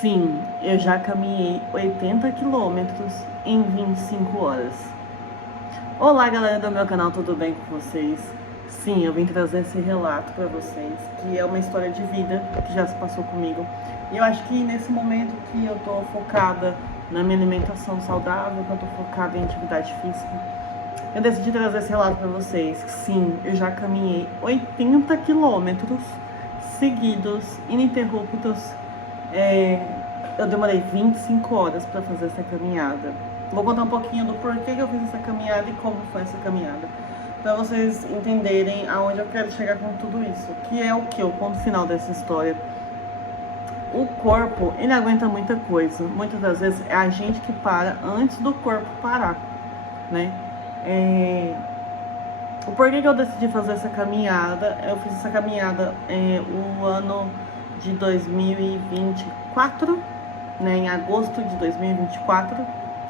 Sim, eu já caminhei 80 quilômetros em 25 horas. Olá, galera do meu canal, tudo bem com vocês? Sim, eu vim trazer esse relato para vocês, que é uma história de vida que já se passou comigo. E eu acho que nesse momento que eu tô focada na minha alimentação saudável, que eu tô focada em atividade física, eu decidi trazer esse relato para vocês. Sim, eu já caminhei 80 quilômetros seguidos, ininterruptos. Eu demorei 25 horas para fazer essa caminhada. Vou contar um pouquinho do porquê que eu fiz essa caminhada e como foi essa caminhada, para vocês entenderem aonde eu quero chegar com tudo isso, que é o que? O ponto final dessa história. O corpo, ele aguenta muita coisa. Muitas das vezes é a gente que para antes do corpo parar, né? O porquê que eu decidi fazer essa caminhada? Eu fiz essa caminhada o ano de 2024, né, em agosto de 2024.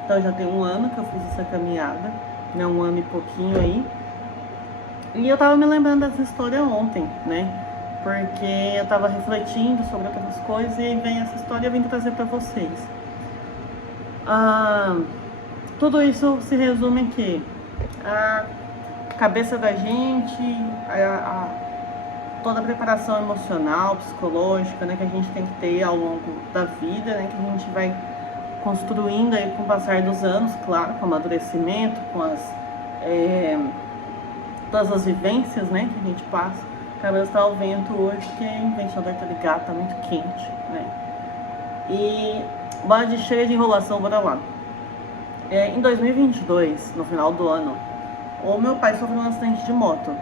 Então já tem um ano que eu fiz essa caminhada, né, um ano e pouquinho aí. E eu tava me lembrando dessa história ontem, né, porque eu tava refletindo sobre outras coisas e aí vem essa história e eu vim trazer pra vocês. Tudo isso se resume em que a cabeça da gente, toda a preparação emocional, psicológica, né, que a gente tem que ter ao longo da vida, né, que a gente vai construindo aí com o passar dos anos, claro, com o amadurecimento, com todas as vivências, né, que a gente passa. A cabeça está ao vento hoje, porque o ventilador tá ligado, tá muito quente, né. E bora de cheia de enrolação, bora lá. Em 2022, no final do ano, o meu pai sofreu um acidente de moto.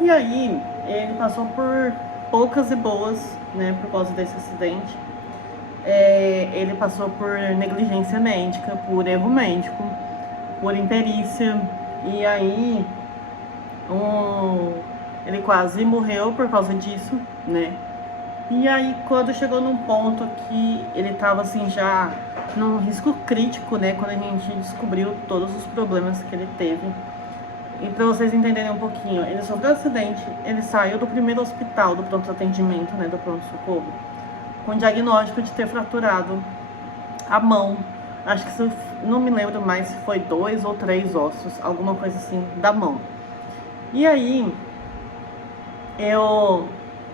E aí, ele passou por poucas e boas, né, por causa desse acidente. Ele passou por negligência médica, por erro médico, por imperícia. E aí, ele quase morreu por causa disso, né? E aí, quando chegou num ponto que ele tava assim, já num risco crítico, né, quando a gente descobriu todos os problemas que ele teve. E para vocês entenderem um pouquinho, ele sofreu um acidente, ele saiu do primeiro hospital, do pronto atendimento, né, do pronto-socorro, com o diagnóstico de ter fraturado a mão. Acho que, não me lembro mais se foi 2 ou 3 ossos, alguma coisa assim, da mão. E aí, eu,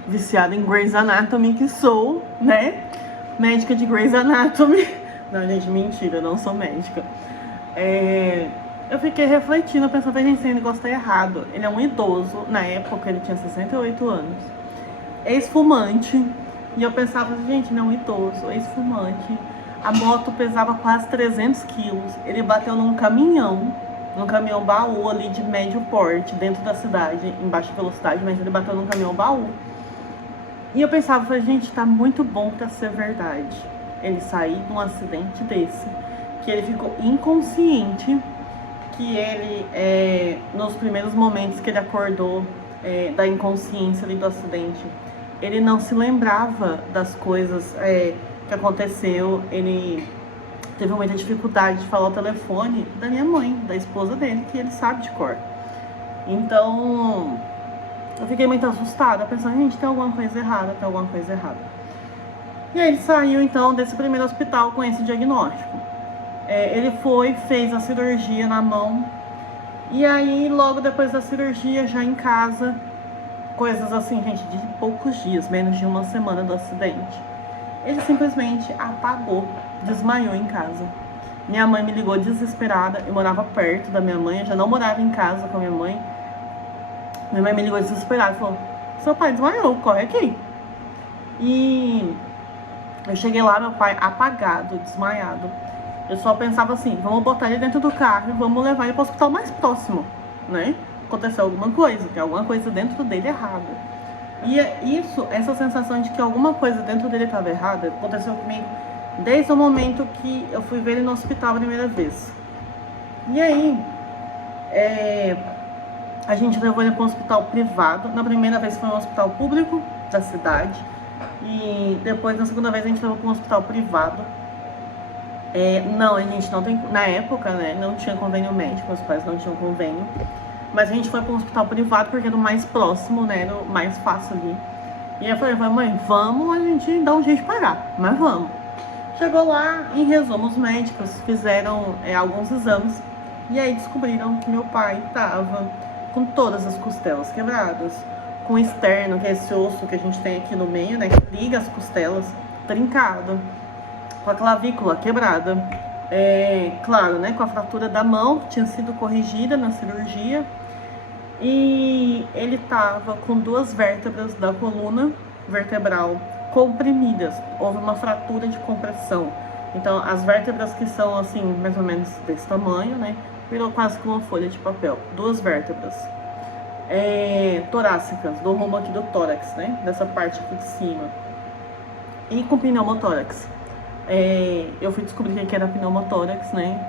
viciada em Grey's Anatomy, que sou, né, médica de Grey's Anatomy. Não, gente, mentira, eu não sou médica. Eu fiquei refletindo, pensando, gente, esse negócio tá errado. Ele é um idoso, na época ele tinha 68 anos, ex-fumante. E eu pensava, gente, ele é um idoso, ex-fumante. A moto pesava quase 300 quilos. Ele bateu num caminhão baú ali de médio porte, dentro da cidade, em baixa velocidade, mas ele bateu num caminhão baú. E eu pensava, gente, tá muito bom pra ser verdade. Ele sair de um acidente desse, que ele ficou inconsciente, que ele, nos primeiros momentos que ele acordou da inconsciência ali do acidente, ele não se lembrava das coisas que aconteceu. Ele teve muita dificuldade de falar o telefone da minha mãe, da esposa dele, que ele sabe de cor. Então, eu fiquei muito assustada, pensando, gente, tem alguma coisa errada, tem alguma coisa errada. E aí ele saiu, então, desse primeiro hospital com esse diagnóstico. Ele fez a cirurgia na mão. E aí, logo depois da cirurgia, já em casa, coisas assim, gente, de poucos dias, menos de uma semana do acidente, ele simplesmente apagou, desmaiou em casa. Minha mãe me ligou desesperada, eu morava perto da minha mãe, eu já não morava em casa com a minha mãe. Minha mãe me ligou desesperada e falou, seu pai desmaiou, corre aqui. E eu cheguei lá, meu pai apagado, desmaiado. Eu só pensava assim, vamos botar ele dentro do carro e vamos levar ele para o hospital mais próximo, né? Aconteceu alguma coisa, tem alguma coisa dentro dele errada. E essa sensação de que alguma coisa dentro dele estava errada, aconteceu comigo desde o momento que eu fui ver ele no hospital a primeira vez. E aí, a gente levou ele para um hospital privado. Na primeira vez foi um hospital público da cidade. E depois, na segunda vez, a gente levou para um hospital privado. Não, a gente não tem, na época, né, não tinha convênio médico, meus pais não tinham convênio. Mas a gente foi para um hospital privado porque era o mais próximo, né, era o mais fácil ali. E aí eu falei, mãe, vamos, a gente dá um jeito de pagar, mas vamos. Chegou lá, em resumo, os médicos fizeram alguns exames e aí descobriram que meu pai tava com todas as costelas quebradas, com o externo, que é esse osso que a gente tem aqui no meio, né, que liga as costelas, trincado, com a clavícula quebrada. Claro, né, com a fratura da mão, que tinha sido corrigida na cirurgia. E ele tava com 2 vértebras da coluna vertebral comprimidas. Houve uma fratura de compressão. Então, as vértebras que são, assim, mais ou menos desse tamanho, né, virou quase que uma folha de papel. 2 vértebras torácicas, do rumo aqui do tórax, né, dessa parte aqui de cima. E com pneumotórax. Eu fui descobrir que era pneumotórax, né,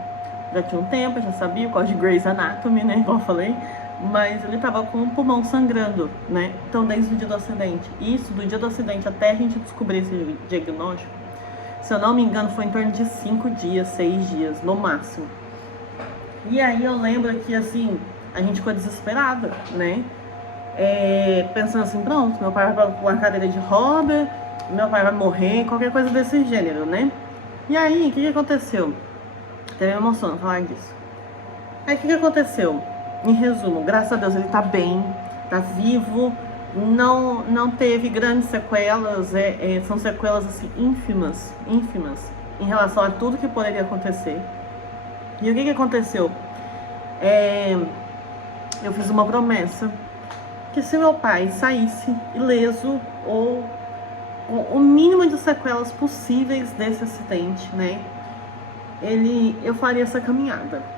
já tinha um tempo, já sabia, o causa de Grey's Anatomy, né, igual eu falei. Mas ele tava com o pulmão sangrando, né? Então, desde o dia do acidente. Isso, do dia do acidente até a gente descobrir esse diagnóstico, se eu não me engano, foi em torno de 5 dias, 6 dias, no máximo. E aí eu lembro que, assim, a gente ficou desesperada, né? Pensando assim, pronto, meu pai vai pra uma cadeira de roda, meu pai vai morrer, qualquer coisa desse gênero, né? E aí, o que aconteceu? Até me emociona falar disso. Aí, o que aconteceu? Em resumo, graças a Deus ele tá bem, tá vivo, não teve grandes sequelas, são sequelas assim ínfimas em relação a tudo que poderia acontecer. E o que aconteceu? Eu fiz uma promessa que se meu pai saísse ileso ou o mínimo de sequelas possíveis desse acidente, né, eu faria essa caminhada.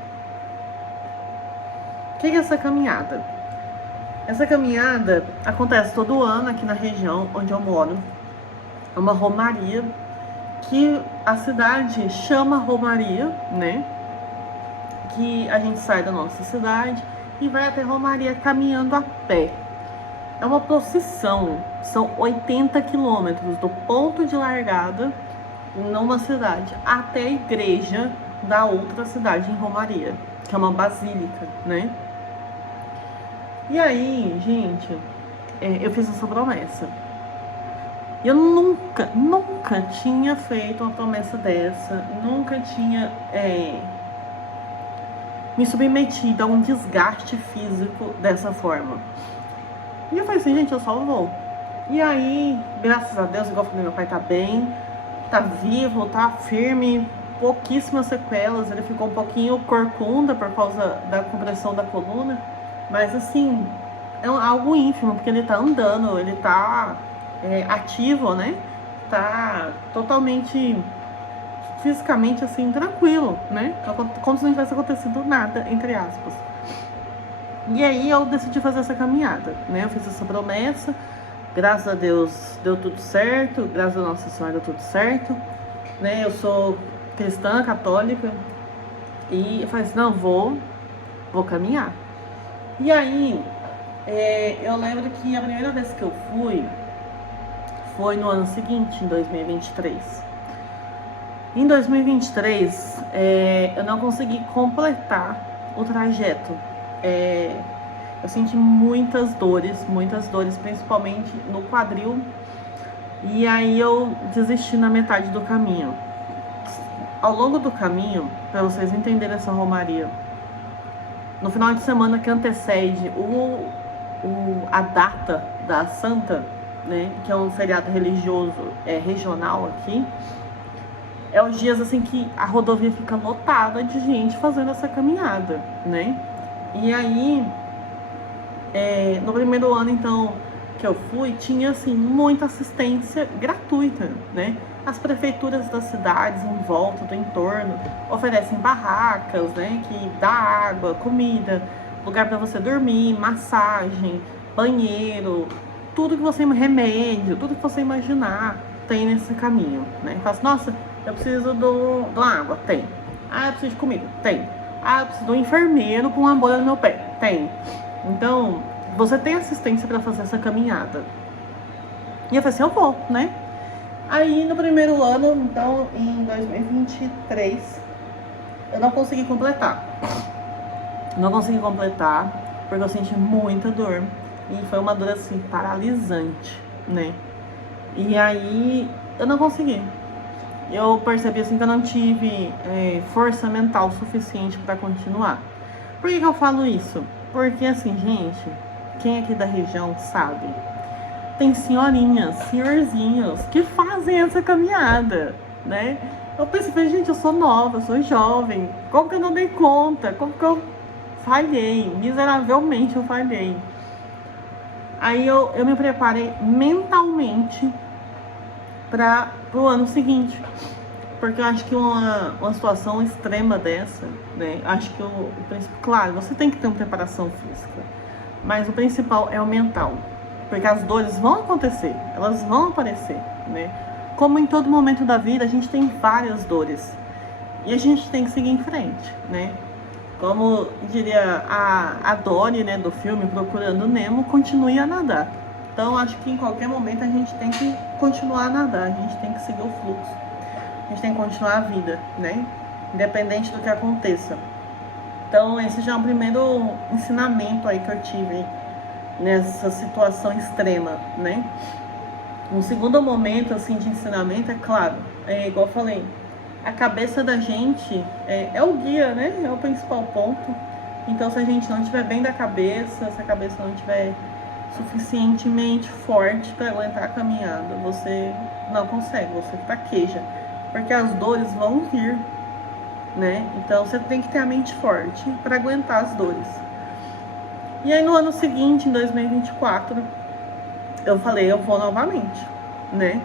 O que é essa caminhada? Essa caminhada acontece todo ano aqui na região onde eu moro. É uma romaria que a cidade chama romaria, né? Que a gente sai da nossa cidade e vai até romaria caminhando a pé. É uma procissão, são 80 quilômetros do ponto de largada numa cidade até a igreja da outra cidade em Romaria, que é uma basílica, né? E aí, gente, eu fiz essa promessa. Eu nunca tinha feito uma promessa dessa, nunca tinha me submetido a um desgaste físico dessa forma. E eu falei assim, gente, eu só vou. E aí, graças a Deus, igual eu falei, meu pai tá bem, tá vivo, tá firme, pouquíssimas sequelas, ele ficou um pouquinho corcunda por causa da compressão da coluna. Mas assim, é algo ínfimo, porque ele tá andando, ele tá ativo, né? Tá totalmente, fisicamente assim, tranquilo, né? Como se não tivesse acontecido nada, entre aspas. E aí eu decidi fazer essa caminhada, né? Eu fiz essa promessa, graças a Deus deu tudo certo, graças a Nossa Senhora deu tudo certo, né? Eu sou cristã, católica, e eu falei assim, não, vou caminhar. E aí, eu lembro que a primeira vez que eu fui foi no ano seguinte, em 2023. Em 2023, eu não consegui completar o trajeto. Eu senti muitas dores, principalmente no quadril. E aí eu desisti na metade do caminho. Ao longo do caminho, para vocês entenderem essa romaria, no final de semana que antecede a data da Santa, né, que é um feriado religioso regional aqui, é os dias assim que a rodovia fica lotada de gente fazendo essa caminhada, né? E aí, no primeiro ano, então, que eu fui, tinha assim muita assistência gratuita, né? As prefeituras das cidades em volta, do entorno, oferecem barracas, né, que dá água, comida, lugar para você dormir, massagem, banheiro, tudo que você remédio, tudo que você imaginar tem nesse caminho, né? Fala assim, nossa, eu preciso de uma água, tem. Ah, eu preciso de comida, tem. Ah, eu preciso de um enfermeiro com uma bolha no meu pé, tem. Então, você tem assistência para fazer essa caminhada. E eu falei assim, eu vou, né? Aí no primeiro ano, então em 2023, eu não consegui completar. Não consegui completar porque eu senti muita dor. E foi uma dor assim, paralisante, né? E aí eu não consegui. Eu percebi assim que eu não tive força mental suficiente para continuar. Por que eu falo isso? Porque assim, gente, quem é aqui da região sabe, tem senhorinhas, senhorzinhos que fazem essa caminhada, né? Eu pensei, gente, eu sou nova, eu sou jovem, como que eu não dei conta? Como que eu falhei? Miseravelmente eu falhei. Aí eu me preparei mentalmente para o ano seguinte. Porque eu acho que uma situação extrema dessa, né? Acho que claro, você tem que ter uma preparação física, mas o principal é o mental. Porque as dores vão acontecer, elas vão aparecer, né? Como em todo momento da vida, a gente tem várias dores. E a gente tem que seguir em frente, né? Como diria a Dory, né, do filme Procurando Nemo, continue a nadar. Então, acho que em qualquer momento a gente tem que continuar a nadar, a gente tem que seguir o fluxo. A gente tem que continuar a vida, né? Independente do que aconteça. Então, esse já é o primeiro ensinamento aí que eu tive nessa situação extrema, né? Um segundo momento, assim, de ensinamento, é claro, igual eu falei, a cabeça da gente é o guia, né? É o principal ponto. Então, se a gente não estiver bem da cabeça, se a cabeça não estiver suficientemente forte para aguentar a caminhada, você não consegue, você fraqueja. Porque as dores vão vir, né? Então, você tem que ter a mente forte para aguentar as dores. E aí, no ano seguinte, em 2024, eu falei, eu vou novamente, né?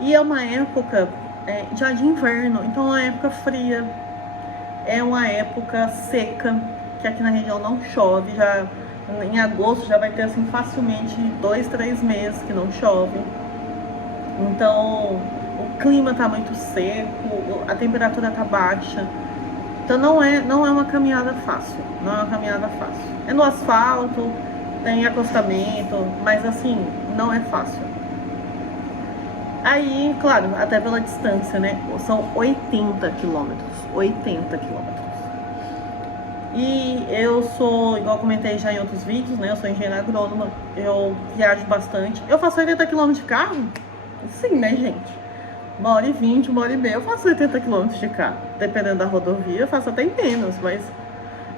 E é uma época já de inverno, então é uma época fria, é uma época seca, que aqui na região não chove, já em agosto já vai ter assim facilmente 2, 3 meses que não chove. Então o clima tá muito seco, a temperatura tá baixa. Então não é uma caminhada fácil, não é uma caminhada fácil. É no asfalto, tem acostamento, mas assim, não é fácil. Aí, claro, até pela distância, né? São 80 quilômetros. 80 quilômetros. E eu sou, igual eu comentei já em outros vídeos, né? Eu sou engenheira agrônoma, eu viajo bastante. Eu faço 80 quilômetros de carro? Sim, né, gente? 1h20, 1h30, eu faço 80 quilômetros de carro. Dependendo da rodovia, eu faço até menos, mas...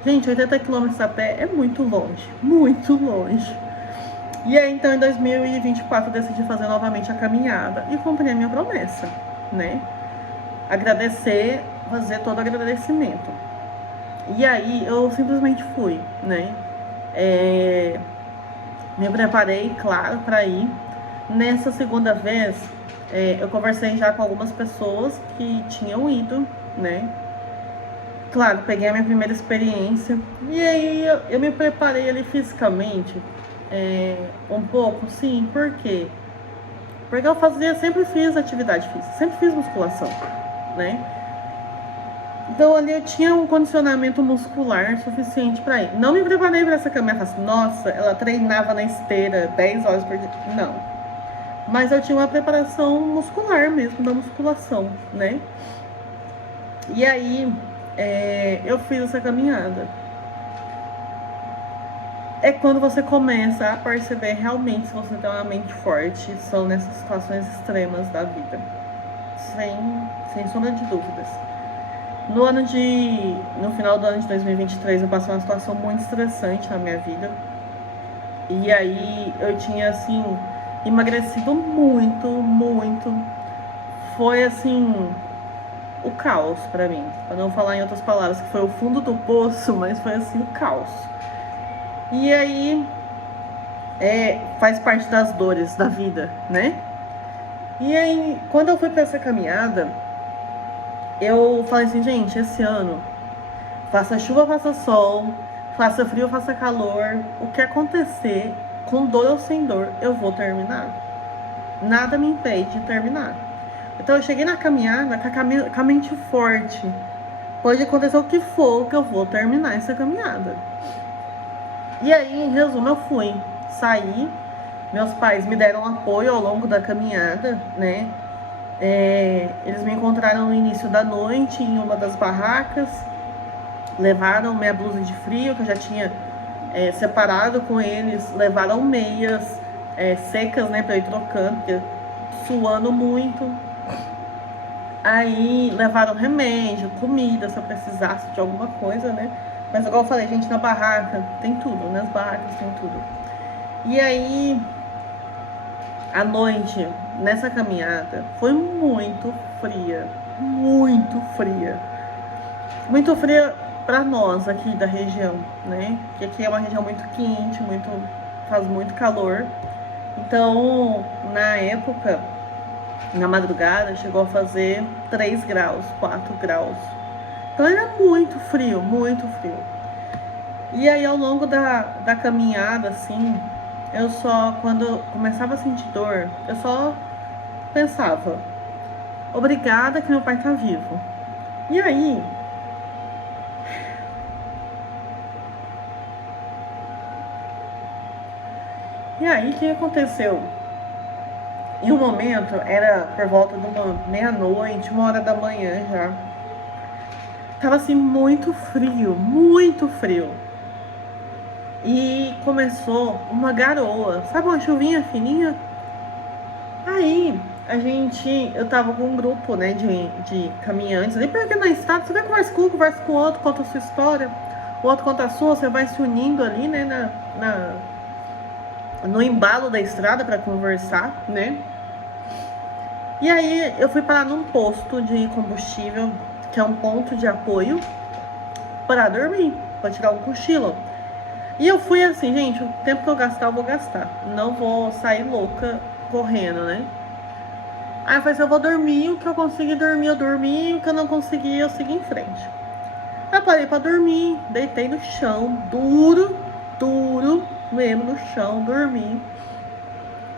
Gente, 80 quilômetros a pé é muito longe. Muito longe. E aí, então, em 2024, eu decidi fazer novamente a caminhada e cumprir a minha promessa, né? Agradecer, fazer todo o agradecimento. E aí, eu simplesmente fui, né? Me preparei, claro, para ir. Nessa segunda vez, eu conversei já com algumas pessoas que tinham ido, né? Claro, peguei a minha primeira experiência. E aí, eu me preparei ali fisicamente. Um pouco, sim, por quê? Porque eu sempre fiz atividade física, sempre fiz musculação, né? Então ali eu tinha um condicionamento muscular suficiente para ir. Não me preparei para essa caminhada, nossa, ela treinava na esteira 10 horas por dia. Não. Mas eu tinha uma preparação muscular mesmo, da musculação, né? E aí, eu fiz essa caminhada. É quando você começa a perceber realmente se você tem uma mente forte, são nessas situações extremas da vida. Sem sombra de dúvidas. No final do ano de 2023, eu passei uma situação muito estressante na minha vida. E aí eu tinha, assim, emagrecido muito, muito. Foi, assim, o caos pra mim. Pra não falar em outras palavras, que foi o fundo do poço, mas foi, assim, o caos. E aí, faz parte das dores da vida, né? E aí, quando eu fui pra essa caminhada, eu falei assim, gente, esse ano, faça chuva, faça sol, faça frio, faça calor, o que acontecer, com dor ou sem dor, eu vou terminar. Nada me impede de terminar. Então eu cheguei na caminhada com a mente forte. Pode acontecer o que for, que eu vou terminar essa caminhada. E aí, em resumo, eu fui, saí, meus pais me deram apoio ao longo da caminhada, né? Eles me encontraram no início da noite em uma das barracas, levaram minha blusa de frio, que eu já tinha separado com eles, levaram meias secas, né, pra ir trocando, porque suando muito. Aí levaram remédio, comida, se eu precisasse de alguma coisa, né? Mas igual eu falei, gente, na barraca tem tudo, nas barracas tem tudo. E aí, à noite, nessa caminhada, foi muito fria, muito fria. Muito fria para nós aqui da região, né? Porque aqui é uma região muito quente, faz muito calor. Então, na época, na madrugada, chegou a fazer 3 graus, 4 graus. Então era muito frio, muito frio. E aí, ao longo da caminhada, assim, quando eu começava a sentir dor, eu só pensava, obrigada que meu pai tá vivo. E aí, o que aconteceu? Em um momento, era por volta de uma meia-noite, 1 hora da manhã já. Tava assim, muito frio, muito frio. E começou uma garoa, sabe, uma chuvinha fininha? Aí, eu tava com um grupo, né, de caminhantes ali, porque na estrada você vai conversar com o outro, conta a sua história, o outro conta a sua, você vai se unindo ali, né, no embalo da estrada para conversar, né? E aí eu fui parar num posto de combustível, que é um ponto de apoio, para dormir, para tirar um cochilo. E eu fui assim, gente, o tempo que eu gastar, eu vou gastar. Não vou sair louca correndo, né? Aí eu falei assim, eu vou dormir, o que eu conseguir dormir, eu dormi, o que eu não conseguir, eu segui em frente. Aí eu parei pra dormir, deitei no chão, duro mesmo no chão, dormi.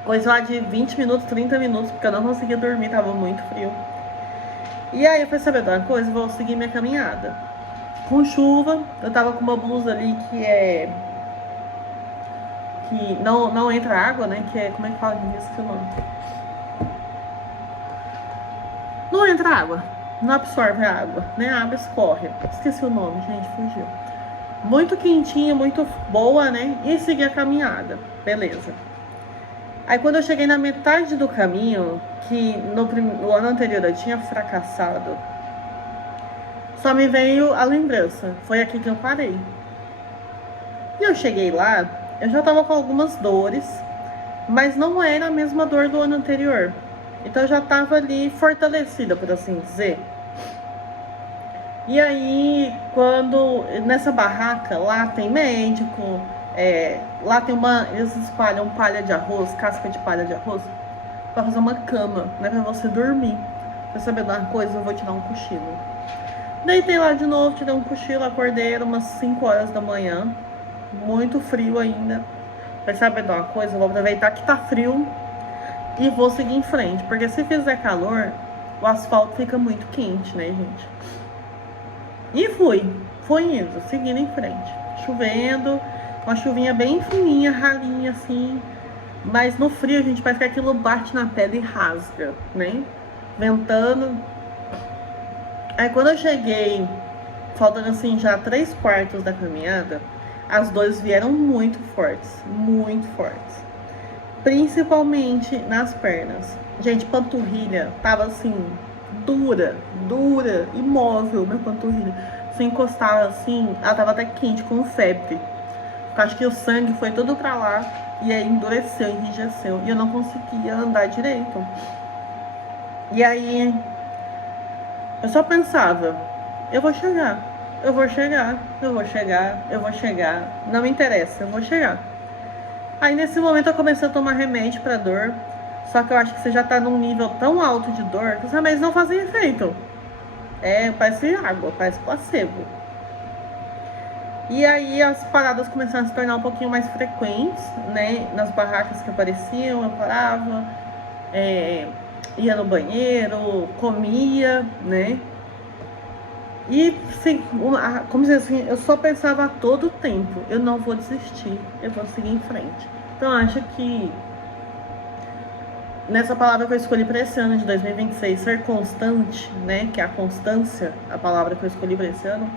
Coisa lá de 20 minutos, 30 minutos, porque eu não conseguia dormir, tava muito frio. E aí eu falei, sabe de uma coisa? Vou seguir minha caminhada. Com chuva, eu tava com uma blusa ali que não entra água, né? Que é, como é que fala isso, que o nome? Não entra água, não absorve a água, né? A água escorre. Esqueci o nome, gente, fugiu. Muito quentinha, muito boa, né? E segui a caminhada, beleza. Aí quando eu cheguei na metade do caminho, que no ano anterior eu tinha fracassado, só me veio a lembrança, foi aqui que eu parei. E eu cheguei lá, eu já tava com algumas dores, mas não era a mesma dor do ano anterior. Então eu já tava ali fortalecida, por assim dizer. E aí, nessa barraca, lá tem médico, lá tem eles espalham palha de arroz, casca de palha de arroz, pra fazer uma cama, né, pra você dormir. Pra saber de uma coisa, eu vou tirar um cochilo. Deitei lá de novo, tirei um cochilo, acordei, era umas 5 horas da manhã, muito frio ainda. Pra saber de uma coisa, eu vou aproveitar que tá frio e vou seguir em frente, porque se fizer calor, o asfalto fica muito quente, né, gente? E fui indo, seguindo em frente, chovendo, uma chuvinha bem fininha, ralinha assim, mas no frio, gente, parece que aquilo bate na pele e rasga, né? Ventando. Aí quando eu cheguei, faltando assim já 3/4 da caminhada, as dores vieram muito fortes, principalmente nas pernas. Gente, panturrilha tava assim, dura, imóvel, minha panturrilha. Se encostava assim, ela tava até quente, com febre. Eu acho que o sangue foi todo pra lá e aí endureceu, enrijeceu. E eu não conseguia andar direito. E aí, eu só pensava, eu vou chegar. Não me interessa, eu vou chegar. Aí nesse momento eu comecei a tomar remédio pra dor. Só que eu acho que você já tá num nível tão alto de dor que os remédios não fazem efeito. Parece água, parece placebo. E aí as paradas começaram a se tornar um pouquinho mais frequentes, né? Nas barracas que apareciam, eu parava, ia no banheiro, comia, né? E assim, como dizer assim, eu só pensava a todo tempo, eu não vou desistir, eu vou seguir em frente. Então acho que nessa palavra que eu escolhi para esse ano de 2026, ser constante, né, que é a constância, a palavra que eu escolhi para esse ano,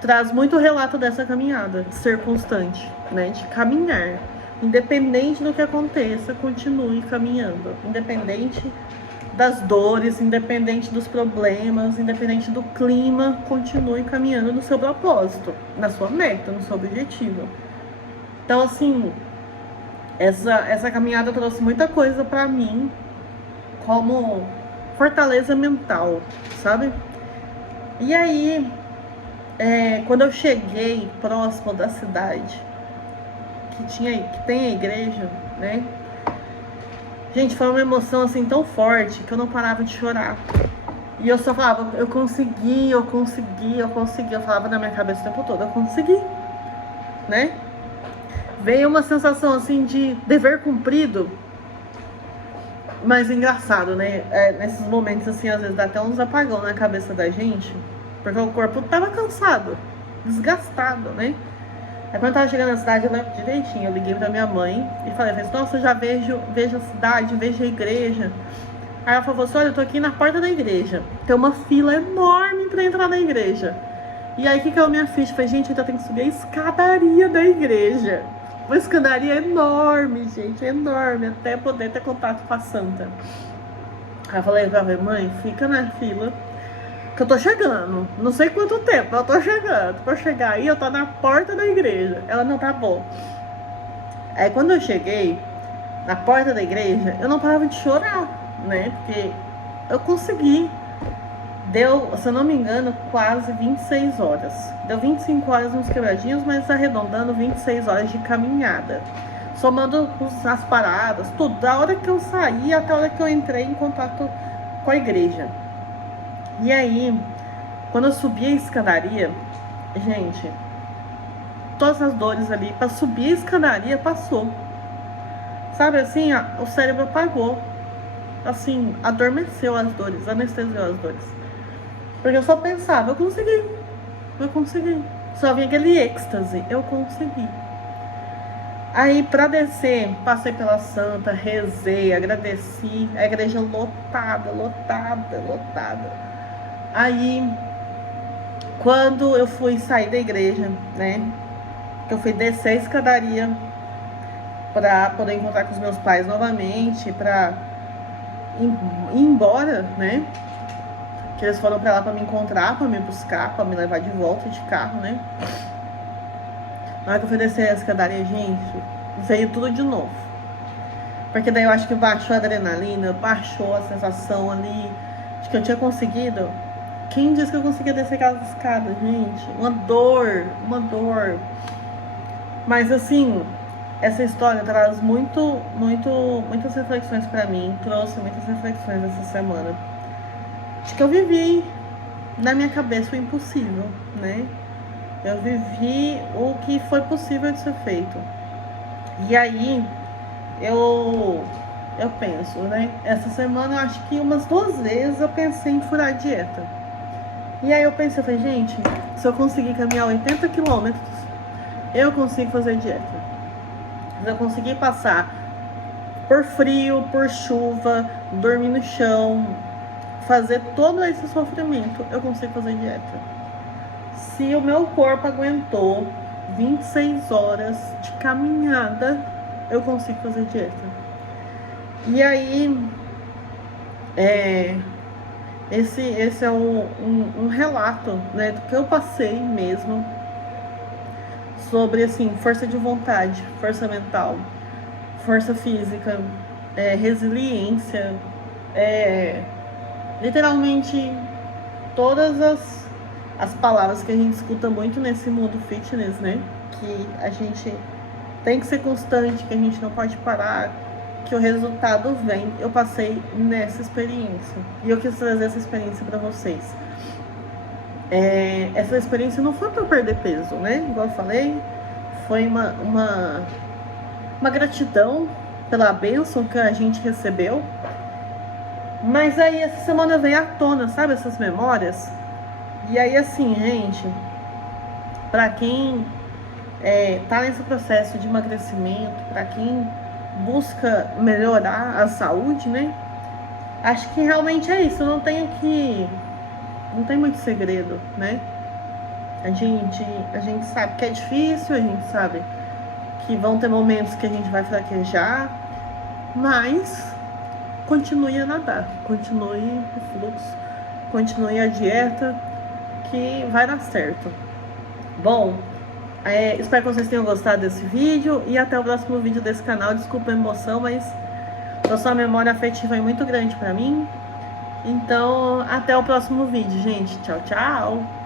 traz muito relato dessa caminhada, de ser constante, né, de caminhar. Independente do que aconteça, continue caminhando. Independente das dores, independente dos problemas, independente do clima, continue caminhando no seu propósito, na sua meta, no seu objetivo. Então, assim, essa caminhada trouxe muita coisa pra mim, como fortaleza mental, sabe? E aí, quando eu cheguei próximo da cidade, que tem a igreja, né? Gente, foi uma emoção assim tão forte que eu não parava de chorar. E eu só falava, eu consegui. Eu falava na minha cabeça o tempo todo, eu consegui, né? Veio uma sensação assim de dever cumprido, mas engraçado, né? Nesses momentos assim, às vezes dá até uns apagão na cabeça da gente, porque o corpo tava cansado, desgastado, né? Aí quando eu tava chegando na cidade, eu lembro direitinho, eu liguei pra minha mãe e falei, nossa, eu já vejo a cidade, vejo a igreja. Aí ela falou assim, olha, eu tô aqui na porta da igreja, tem uma fila enorme pra entrar na igreja. E aí, o que caiu minha ficha? Falei, gente, eu ainda tenho que subir a escadaria da igreja. Uma escadaria enorme, gente, enorme, até poder ter contato com a santa. Aí eu falei, mãe, fica na fila, que eu tô chegando, não sei quanto tempo, eu tô chegando. Pra chegar aí, eu tô na porta da igreja. Ela, não, tá bom. Aí quando eu cheguei na porta da igreja, eu não parava de chorar, né? Porque eu consegui. Deu, se eu não me engano, quase 26 horas. Deu 25 horas uns quebradinhos, mas arredondando 26 horas de caminhada. Somando as paradas, tudo. Da hora que eu saí até a hora que eu entrei em contato com a igreja. E aí, quando eu subi a escadaria, gente, todas as dores ali, pra subir a escadaria, passou. Sabe assim, o cérebro apagou. Assim, adormeceu as dores, anestesiou as dores. Porque eu só pensava, eu consegui. Só vinha aquele êxtase, eu consegui. Aí, pra descer, passei pela santa, rezei, agradeci, a igreja lotada. Aí, quando eu fui sair da igreja, né, eu fui descer a escadaria pra poder encontrar com os meus pais novamente, pra ir embora, né, que eles foram pra lá pra me encontrar, pra me buscar, pra me levar de volta de carro, né. Na hora que eu fui descer a escadaria, gente, veio tudo de novo. Porque daí eu acho que baixou a adrenalina, baixou a sensação ali de que eu tinha conseguido. Quem disse que eu conseguia descer aquelas escadas, gente? Uma dor. Mas assim, essa história traz muitas reflexões pra mim. Trouxe muitas reflexões essa semana. De que eu vivi na minha cabeça o impossível, né? Eu vivi o que foi possível de ser feito. E aí, eu penso, né? Essa semana eu acho que umas 2 vezes eu pensei em furar a dieta. E aí eu pensei, falei, gente, se eu conseguir caminhar 80 quilômetros, eu consigo fazer dieta. Se eu conseguir passar por frio, por chuva, dormir no chão, fazer todo esse sofrimento, eu consigo fazer dieta. Se o meu corpo aguentou 26 horas de caminhada, eu consigo fazer dieta. E aí, esse é um relato, né, do que eu passei mesmo, sobre, assim, força de vontade, força mental, força física, resiliência, literalmente todas as palavras que a gente escuta muito nesse mundo fitness, né? Que a gente tem que ser constante, que a gente não pode parar, que o resultado vem. Eu passei nessa experiência e eu quis trazer essa experiência para vocês. Essa experiência não foi para perder peso, né? Igual eu falei, foi uma gratidão pela bênção que a gente recebeu. Mas aí essa semana veio à tona, sabe, essas memórias. E aí, assim, gente, pra quem tá nesse processo de emagrecimento, pra quem busca melhorar a saúde, né, acho que realmente é isso. Não tem muito segredo, né. A gente sabe que é difícil, a gente sabe que vão ter momentos que a gente vai fraquejar, mas continue a nadar, continue o fluxo, continue a dieta, que vai dar certo. Bom, espero que vocês tenham gostado desse vídeo e até o próximo vídeo desse canal. Desculpa a emoção, mas a sua memória afetiva é muito grande pra mim. Então, até o próximo vídeo, gente. Tchau, tchau!